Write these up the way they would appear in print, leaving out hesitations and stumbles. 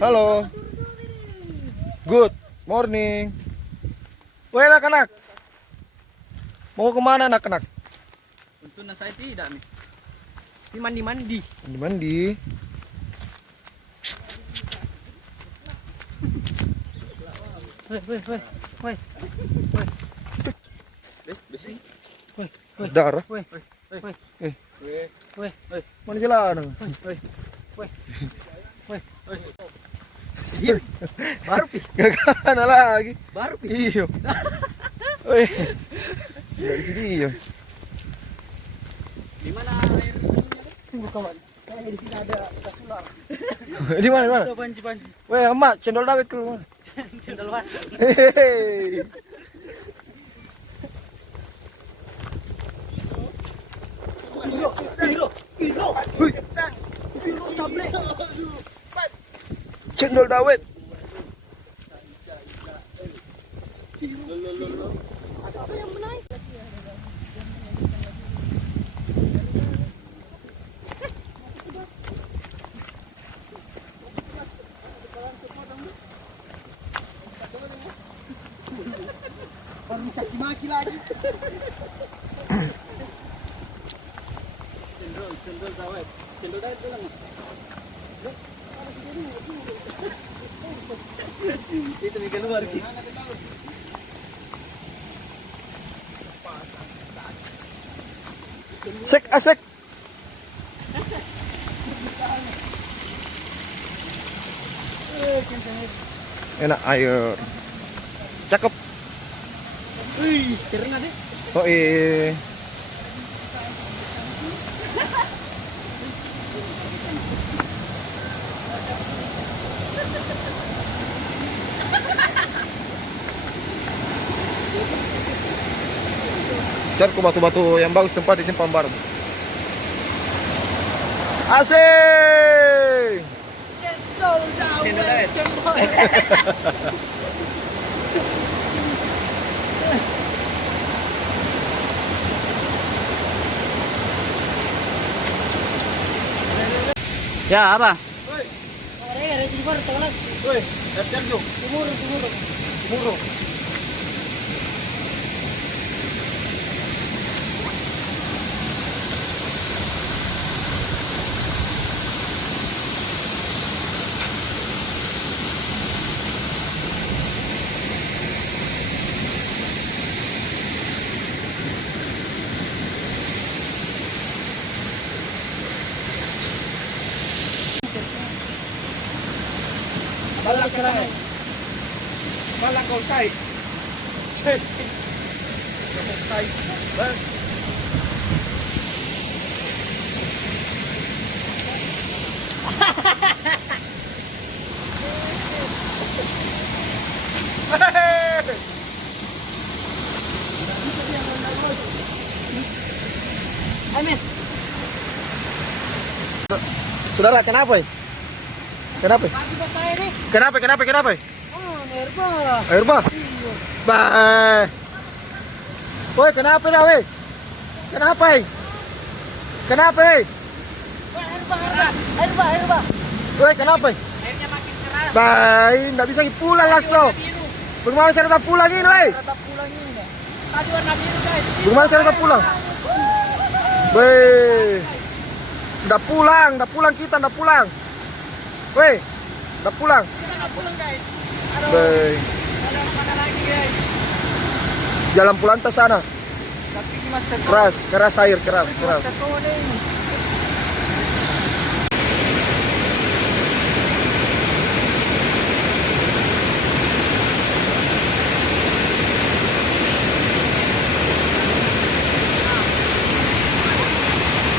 Halo. Good morning. Woi anak-anak. Mau kemana anak-anak? Untuk saya tidak nih. Ini mandi-mandi. Mandi-mandi. Woi. Besi. Darah. Woi. Mana jalan? Iya. Baru pi. Gak kana lagi. Baru pi. Iyo. Woi. Dari sini iyo. Di mana air ini? Kawan. Kayaknya di sini ada bekas ular. Di mana? Di mana? Panci. Woi, emak, cendol dawet keluar. Cendol wan. Hehehe. Cendol dawet. Baru caci maki lagi. Cendol dawet. Cendol dawet bilang. Itu bikin luar ki. Sek asek. Enak air. Cakep. Wih, kering ada. Oh iya. Cari ke batu-batu yang bagus tempat di simpang baru. Asik. Cendol dawet. Ya apa? Woi, Sergio. Muro. Balak kerai. Balak kau tai. Tai. Bas. Amin. Saudara, kenapa? Kenapa? Kenapa? Air bah. Bah. Woi, kenapa dah, woi? Kenapa? Air bah. Woi, kenapa? Airnya makin keras. Bah, enggak bisa pulang langsung. Bagaimana cara kita pulang ini, woi? Pulang ini. Tadi warna biru, guys. Bagaimana cara kita pulang? Woi. Enggak pulang kita, enggak pulang. Woi, enggak pulang. Kita nggak pulang, guys. Woi. Ada mana lagi, guys? Jalan pulang ke sana. Tapi mas Keras air, keras.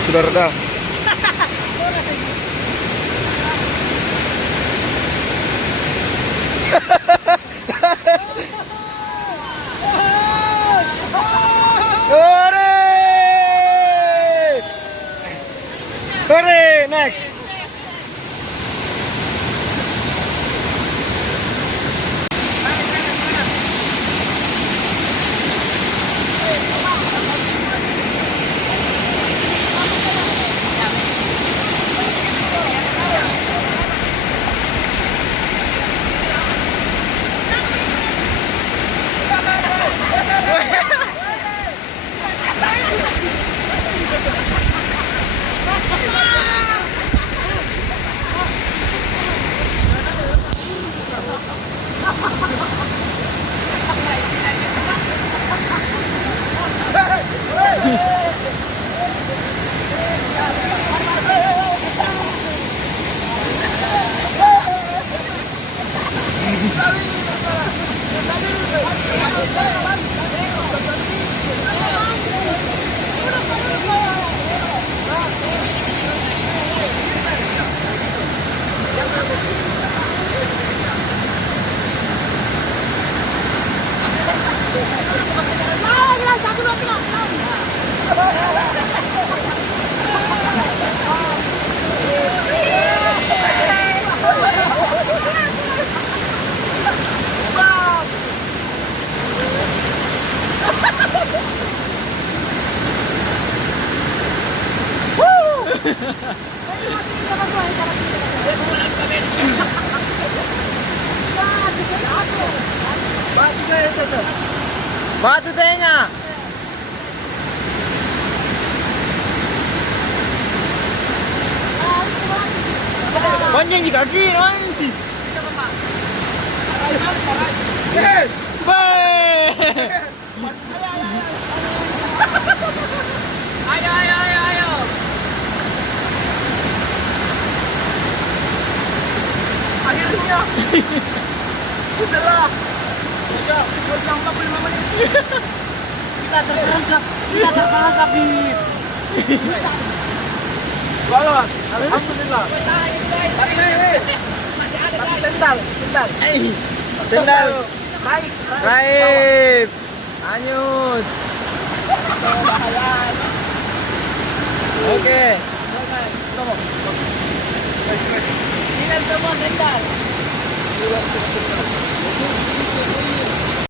Sudah reda. Hore, next. Batu tengah. Panjang di kaki, mansis. Ayo. Akhirnya. Udahlah. Udah, 45 menit. Kita terperangkap. Bib. Lolos. Alhamdulillah. Tapi sendal. Sendal. Raib. Anyut. Oke. Hilang semua sendal.